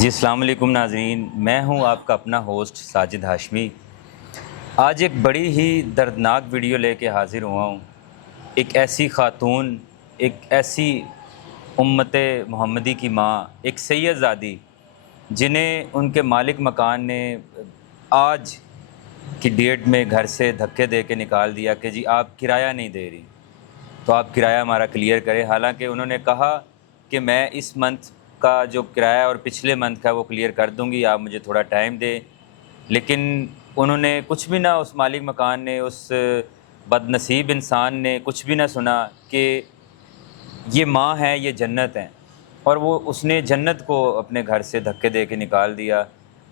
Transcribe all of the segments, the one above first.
جی السلام علیکم ناظرین، میں ہوں آپ کا اپنا ہوسٹ ساجد ہاشمی۔ آج ایک بڑی ہی دردناک ویڈیو لے کے حاضر ہوا ہوں۔ ایک ایسی خاتون، ایک ایسی امت محمدی کی ماں، ایک سید زادی جنہیں ان کے مالک مکان نے آج کی ڈیٹ میں گھر سے دھکے دے کے نکال دیا کہ جی آپ کرایہ نہیں دے رہی تو آپ کرایہ ہمارا کلیئر کریں۔ حالانکہ انہوں نے کہا کہ میں اس منتھ کا جو کرایہ اور پچھلے منتھ کا وہ کلیئر کر دوں گی، آپ مجھے تھوڑا ٹائم دیں، لیکن انہوں نے کچھ بھی نہ، اس مالک مکان نے، اس بد نصیب انسان نے کچھ بھی نہ سنا کہ یہ ماں ہے، یہ جنت ہیں، اور وہ اس نے جنت کو اپنے گھر سے دھکے دے کے نکال دیا۔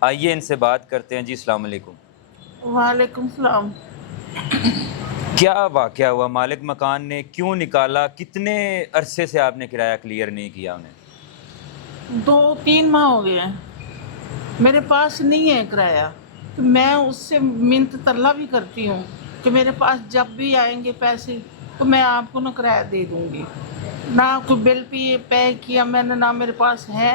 آئیے ان سے بات کرتے ہیں۔ جی السلام علیکم۔ وعلیکم السلام۔ کیا واقعہ ہوا؟ مالک مکان نے کیوں نکالا؟ کتنے عرصے سے آپ نے کرایہ کلیئر نہیں کیا انہیں؟ 2-3 ماہ ہو گئے ہیں، میرے پاس نہیں ہے کرایہ، تو میں اس سے منت ترلا بھی کرتی ہوں کہ میرے پاس جب بھی آئیں گے پیسے تو میں آپ کو نہ کرایہ دے دوں گی۔ نہ کوئی بل پے کیا میں نے، نہ میرے پاس ہے،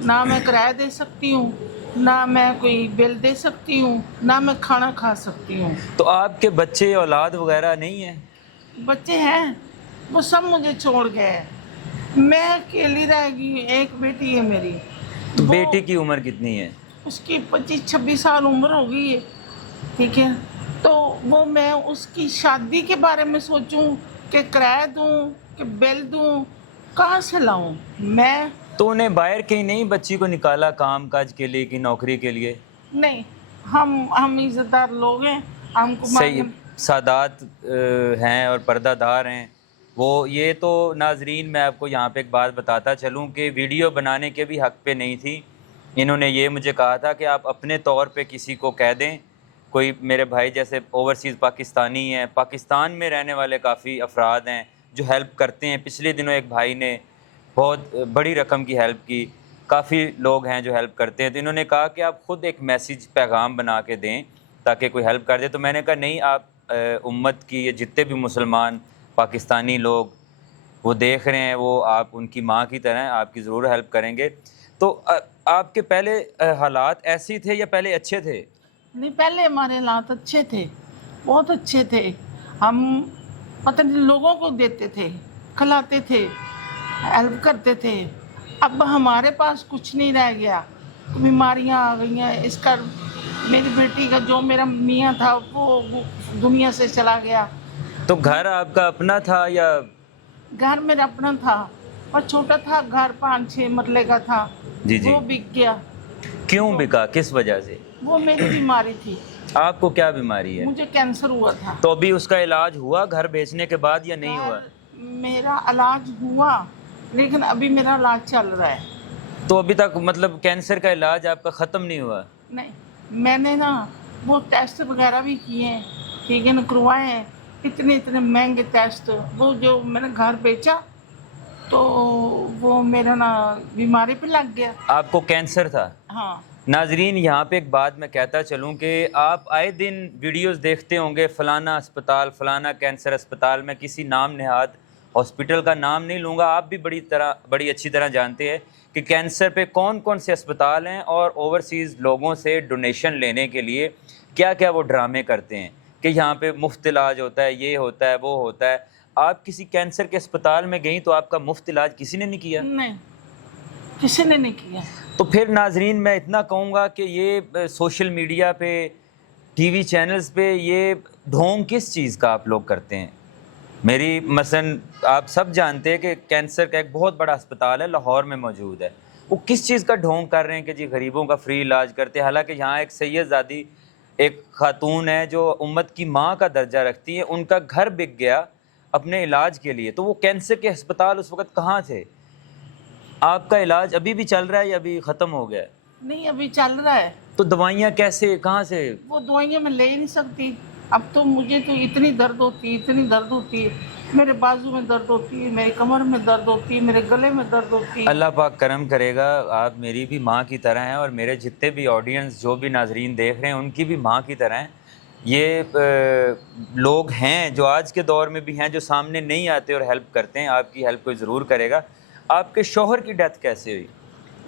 نہ میں کرایہ دے سکتی ہوں، نہ میں کوئی بل دے سکتی ہوں، نہ میں کھانا کھا سکتی ہوں۔ تو آپ کے بچے اولاد وغیرہ نہیں ہیں؟ بچے ہیں، وہ سب مجھے چھوڑ گئے، میں اکیلی رہ گئی ہوں۔ ایک بیٹی ہے میری، تو وہ بیٹی کی عمر کتنی ہے؟ اس کی 25-26 سال عمر ہو گئی ہے، ٹھیک ہے، تو وہ میں اس کی شادی کے بارے میں سوچوں کہ کرایہ دوں کہ بل دوں، کہاں سے لاؤں میں؟ تو انہیں باہر کہیں نہیں بچی کو نکالا کام کاج کے لیے کہ نوکری کے لیے؟ نہیں، ہم عزت دار لوگ ہیں، ہم کو صحیح، مانگن سادات ہیں اور پردہ دار ہیں وہ۔ یہ تو ناظرین میں آپ کو یہاں پہ ایک بات بتاتا چلوں کہ ویڈیو بنانے کے بھی حق پہ نہیں تھی۔ انہوں نے یہ مجھے کہا تھا کہ آپ اپنے طور پہ کسی کو کہہ دیں، کوئی میرے بھائی جیسے اوورسیز پاکستانی ہیں، پاکستان میں رہنے والے کافی افراد ہیں جو ہیلپ کرتے ہیں۔ پچھلے دنوں ایک بھائی نے بہت بڑی رقم کی ہیلپ کی، کافی لوگ ہیں جو ہیلپ کرتے ہیں، تو انہوں نے کہا کہ آپ خود ایک میسیج پیغام بنا کے دیں تاکہ کوئی ہیلپ کر دے۔ تو میں نے کہا نہیں، آپ امت کی یہ جتنے بھی مسلمان پاکستانی لوگ وہ دیکھ رہے ہیں، وہ آپ ان کی ماں کی طرح ہیں، آپ کی ضرور ہیلپ کریں گے۔ تو آپ کے پہلے حالات ایسے ہی تھے یا پہلے اچھے تھے؟ نہیں، پہلے ہمارے حالات اچھے تھے، بہت اچھے تھے، ہم پتہ نہیں لوگوں کو دیتے تھے، کھلاتے تھے، ہیلپ کرتے تھے۔ اب ہمارے پاس کچھ نہیں رہ گیا، بیماریاں آ گئی ہیں۔ اس کا میری بیٹی کا جو میرا میاں تھا وہ دنیا سے چلا گیا۔ تو گھر آپ کا اپنا تھا یا؟ گھر میرا اپنا تھا اور چھوٹا تھا، گھر 5-6 مرلے کا تھا، جی جی، وہ بک گیا۔ کیوں بکا؟ کس وجہ سے؟ وہ میری بیماری تھی، آپ کو کیا بیماری ہے؟ مجھے کینسر ہوا تھا۔ تو ابھی اس کا علاج ہوا گھر بیچنے کے بعد یا نہیں ہوا؟ میرا علاج ہوا، لیکن ابھی میرا علاج چل رہا ہے۔ تو ابھی تک مطلب کینسر کا علاج آپ کا ختم نہیں ہوا؟ نہیں، میں نے نا وہ ٹیسٹ وغیرہ بھی کیے ہیں، ٹھیک ہے نا، کروائے ہیں، اتنے مہنگے ٹیسٹ۔ وہ جو میں نے گھر بیچا تو وہ میرا نا بیماری پہ لگ گیا۔ آپ کو کینسر تھا؟ ہاں۔ ناظرین یہاں پہ ایک بات میں کہتا چلوں کہ آپ آئے دن ویڈیوز دیکھتے ہوں گے، فلانا اسپتال، فلانا کینسر اسپتال۔ میں کسی نام نہاد ہاسپٹل کا نام نہیں لوں گا، آپ بھی بڑی اچھی طرح جانتے ہیں کہ کینسر پہ کون کون سے اسپتال ہیں اور اوورسیز لوگوں سے ڈونیشن لینے کے لیے کیا کیا وہ ڈرامے کرتے ہیں کہ یہاں پہ مفت علاج ہوتا ہے، یہ ہوتا ہے، وہ ہوتا ہے۔ آپ کسی کینسر کے اسپتال میں گئیں تو آپ کا مفت علاج کسی نے نہیں کیا؟ نہیں، کسی نے نہیں کیا۔ تو پھر ناظرین میں اتنا کہوں گا کہ یہ سوشل میڈیا پہ، ٹی وی چینلز پہ یہ ڈھونگ کس چیز کا آپ لوگ کرتے ہیں؟ میری مثلاً آپ سب جانتے ہیں کہ کینسر کا ایک بہت بڑا اسپتال ہے، لاہور میں موجود ہے۔ وہ کس چیز کا ڈھونگ کر رہے ہیں کہ جی غریبوں کا فری علاج کرتے ہیں، حالانکہ یہاں ایک سید زادی، ایک خاتون ہے جو امت کی ماں کا درجہ رکھتی ہے، ان کا گھر بک گیا اپنے علاج کے لیے۔ تو وہ کینسر کے اسپتال اس وقت کہاں تھے؟ آپ کا علاج ابھی بھی چل رہا ہے یا ابھی ختم ہو گیا ہے؟ نہیں، ابھی چل رہا ہے۔ تو دوائیاں کیسے، کہاں سے؟ وہ دوائیاں میں لے ہی نہیں سکتی، اب تو مجھے تو اتنی درد ہوتی ہے، میرے بازو میں درد ہوتی ہے، میرے کمر میں درد ہوتی ہے، میرے گلے میں درد ہوتی ہے۔ اللہ پاک کرم کرے گا، آپ میری بھی ماں کی طرح ہیں اور میرے جتنے بھی آڈینس جو بھی ناظرین دیکھ رہے ہیں ان کی بھی ماں کی طرح ہیں۔ یہ لوگ ہیں جو آج کے دور میں بھی ہیں جو سامنے نہیں آتے اور ہیلپ کرتے ہیں، آپ کی ہیلپ کوئی ضرور کرے گا۔ آپ کے شوہر کی ڈیتھ کیسے ہوئی؟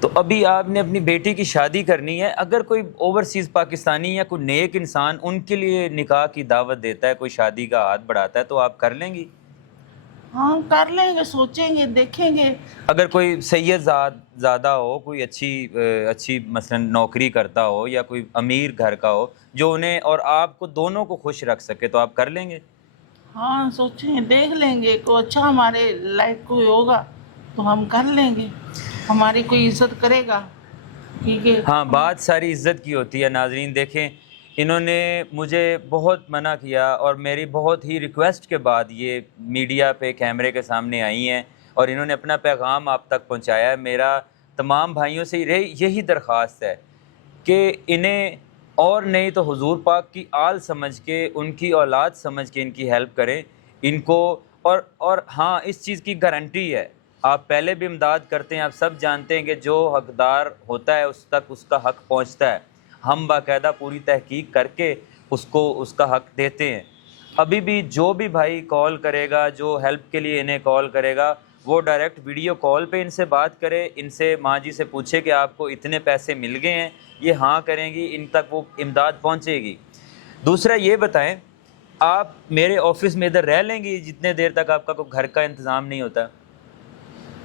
تو ابھی آپ نے اپنی بیٹی کی شادی کرنی ہے، اگر کوئی اوورسیز پاکستانی یا کوئی نیک انسان ان کے لیے نکاح کی دعوت دیتا ہے، کوئی شادی کا ہاتھ بڑھاتا ہے، تو آپ کر لیں گی؟ ہاں کر لیں گے، سوچیں گے، دیکھیں گے۔ اگر کوئی سید زادہ ہو، کوئی اچھی مثلا نوکری کرتا ہو، یا کوئی امیر گھر کا ہو جو انہیں اور آپ کو دونوں کو خوش رکھ سکے، تو آپ کر لیں گے؟ ہاں سوچیں گے، دیکھ لیں گے، کوئی اچھا ہمارے لائق کوئی ہوگا تو ہم کر لیں گے، ہماری کوئی عزت کرے گا۔ ٹھیک ہے، ہاں، بات ساری عزت کی ہوتی ہے۔ ناظرین دیکھیں، انہوں نے مجھے بہت منع کیا، اور میری بہت ہی ریکویسٹ کے بعد یہ میڈیا پہ کیمرے کے سامنے آئی ہیں، اور انہوں نے اپنا پیغام آپ تک پہنچایا ہے۔ میرا تمام بھائیوں سے یہی درخواست ہے کہ انہیں اور نہیں تو حضور پاک کی آل سمجھ کے، ان کی اولاد سمجھ کے ان کی ہیلپ کریں ان کو۔ اور ہاں، اس چیز کی گارنٹی ہے، آپ پہلے بھی امداد کرتے ہیں، آپ سب جانتے ہیں کہ جو حقدار ہوتا ہے اس تک اس کا حق پہنچتا ہے۔ ہم باقاعدہ پوری تحقیق کر کے اس کو اس کا حق دیتے ہیں۔ ابھی بھی جو بھی بھائی کال کرے گا، جو ہیلپ کے لیے انہیں کال کرے گا، وہ ڈائریکٹ ویڈیو کال پہ ان سے بات کرے، ان سے ماں جی سے پوچھے کہ آپ کو اتنے پیسے مل گئے ہیں، یہ ہاں کریں گی، ان تک وہ امداد پہنچے گی۔ دوسرا یہ بتائیں، آپ میرے آفس میں ادھر رہ لیں گی جتنے دیر تک آپ کا کوئی گھر کا انتظام نہیں ہوتا؟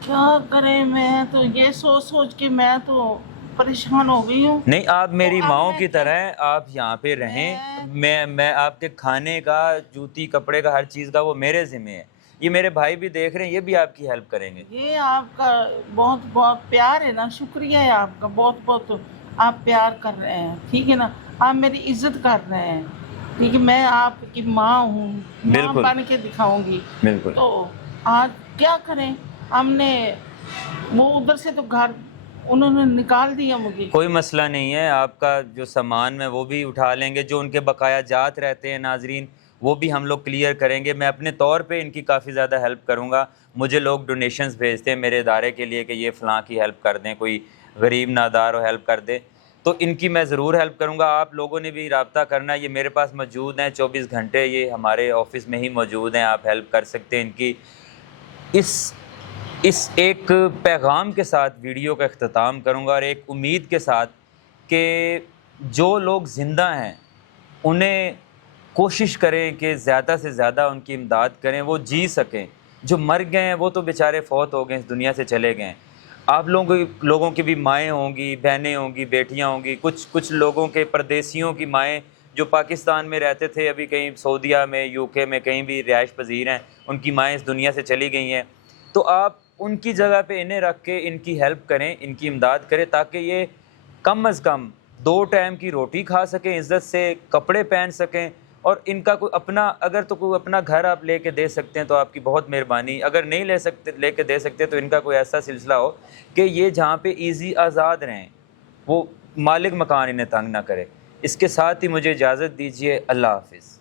کیا کریں، میں تو یہ سوچ سوچ کے میں تو پریشان ہو گئی ہوں۔ نہیں، آپ میری تو اب ماؤں میں کی طرح ہیں، آپ یہاں پہ رہیں۔ میں آپ کے کھانے کا، جوتی کپڑے کا، ہر چیز کا وہ میرے ذمہ ہے۔ یہ میرے بھائی بھی دیکھ رہے ہیں، یہ بھی آپ کی ہیلپ کریں گے۔ یہ آپ کا بہت بہت پیار ہے نا، شکریہ ہے آپ کا، بہت بہت آپ پیار کر رہے ہیں، ٹھیک ہے نا، آپ میری عزت کر رہے ہیں، ٹھیک ہے، میں آپ کی ماں ہوں، ماں بالکل بن کے دکھاؤں گی۔ بالکل۔ تو آج کیا کریں، ہم نے وہ ادھر سے تو گھر انہوں نے نکال دیا مجھے۔ کوئی مسئلہ نہیں ہے، آپ کا جو سامان ہے وہ بھی اٹھا لیں گے، جو ان کے بقایا جات رہتے ہیں ناظرین وہ بھی ہم لوگ کلیئر کریں گے۔ میں اپنے طور پہ ان کی کافی زیادہ ہیلپ کروں گا۔ مجھے لوگ ڈونیشنز بھیجتے ہیں میرے ادارے کے لیے کہ یہ فلاں کی ہیلپ کر دیں، کوئی غریب نادار ہو ہیلپ کر دے، تو ان کی میں ضرور ہیلپ کروں گا۔ آپ لوگوں نے بھی رابطہ کرنا ہے، یہ میرے پاس موجود ہیں 24 گھنٹے، یہ ہمارے آفس میں ہی موجود ہیں، آپ ہیلپ کر سکتے ہیں ان کی۔ اس ایک پیغام کے ساتھ ویڈیو کا اختتام کروں گا، اور ایک امید کے ساتھ کہ جو لوگ زندہ ہیں انہیں کوشش کریں کہ زیادہ سے زیادہ ان کی امداد کریں، وہ جی سکیں۔ جو مر گئے ہیں وہ تو بیچارے فوت ہو گئے، اس دنیا سے چلے گئے ہیں۔ آپ لوگوں کی بھی مائیں ہوں گی، بہنیں ہوں گی، بیٹیاں ہوں گی، کچھ لوگوں کے پردیسیوں کی مائیں جو پاکستان میں رہتے تھے، ابھی کہیں سعودیہ میں، UK میں کہیں بھی رہائش پذیر ہیں، ان کی مائیں اس دنیا سے چلی گئی ہیں۔ تو آپ ان کی جگہ پہ انہیں رکھ کے ان کی ہیلپ کریں، ان کی امداد کریں، تاکہ یہ کم از کم 2 ٹائم کی روٹی کھا سکیں، عزت سے کپڑے پہن سکیں، اور ان کا کوئی اپنا، اگر تو کوئی اپنا گھر آپ لے کے دے سکتے ہیں تو آپ کی بہت مہربانی، اگر نہیں لے کے دے سکتے تو ان کا کوئی ایسا سلسلہ ہو کہ یہ جہاں پہ ایزی آزاد رہیں، وہ مالک مکان انہیں تنگ نہ کرے۔ اس کے ساتھ ہی مجھے اجازت دیجیے، اللہ حافظ۔